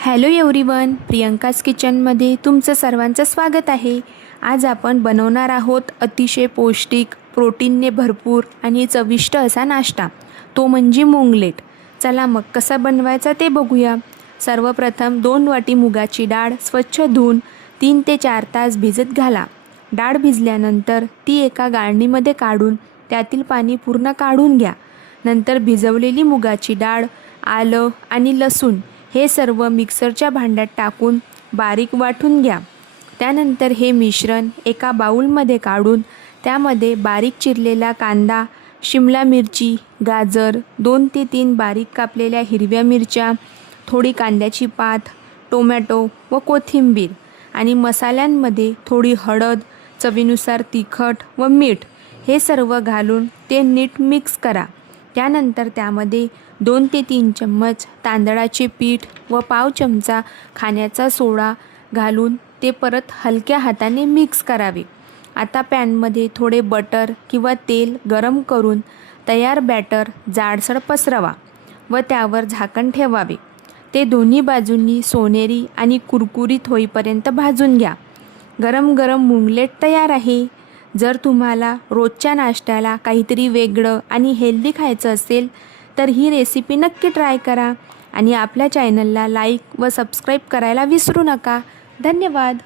Hello everyone, Priyanka's किचनमध्ये तुमचं सर्वांचं स्वागत आहे। आज आपण बनवणार आहोत अतिशय पौष्टिक, प्रोटीनने भरपूर आणि चविष्ट असा नाश्ता, तो म्हणजे मुंगलेट। चला मग कसा बनवायचा ते बघूया। सर्वप्रथम 2 वाटी मुगाची डाळ स्वच्छ धुवून 3 ते 4 तास भिजत घाला। डाळ भिजल्यानंतर ती एका गाळणीमध्ये काढून त्यातील पाणी पूर्ण काढून घ्या। नंतर भिजवलेली मुगाची डाळ, आलं आणि लसूण हे सर्व मिक्सरच्या भांड्यात टाकून बारीक वाटून घ्या। त्यानंतर हे मिश्रण एका बाउलमध्ये काढून त्यामध्ये बारीक चिरलेला कांदा, शिमला मिरची, गाजर, 2 ते 3 बारीक कापलेल्या हिरव्या मिरच्या, थोडी कांद्याची पात, टोमॅटो व कोथिंबीर आणि मसाल्यांमध्ये थोडी हळद, चवीनुसार तिखट व मीठ हे सर्व घालून ते नीट मिक्स करा। त्यानंतर त्यामध्ये 2 ते 3 चम्मच तांदळाचे पीठ व पाव चमचा खाण्याचा सोडा घालून ते परत हलक्या हाताने मिक्स करावे। आता पॅनमध्ये थोडे बटर किंवा तेल गरम करून तयार बॅटर जाडसर पसरवा व त्यावर झाकण ठेवावे। ते दोन्ही बाजूंनी सोनेरी आणि कुरकुरीत होईपर्यंत भाजून घ्या। गरम गरम मुंगलेट तयार आहे। जर तुम्हाला रोजच्या नाश्त्याला काहीतरी वेगळं आणि हेल्दी खायचं असेल तर ही रेसिपी नक्की ट्राय करा आणि आपल्या चॅनलला लाईक व सबस्क्राईब करायला विसरू नका। धन्यवाद।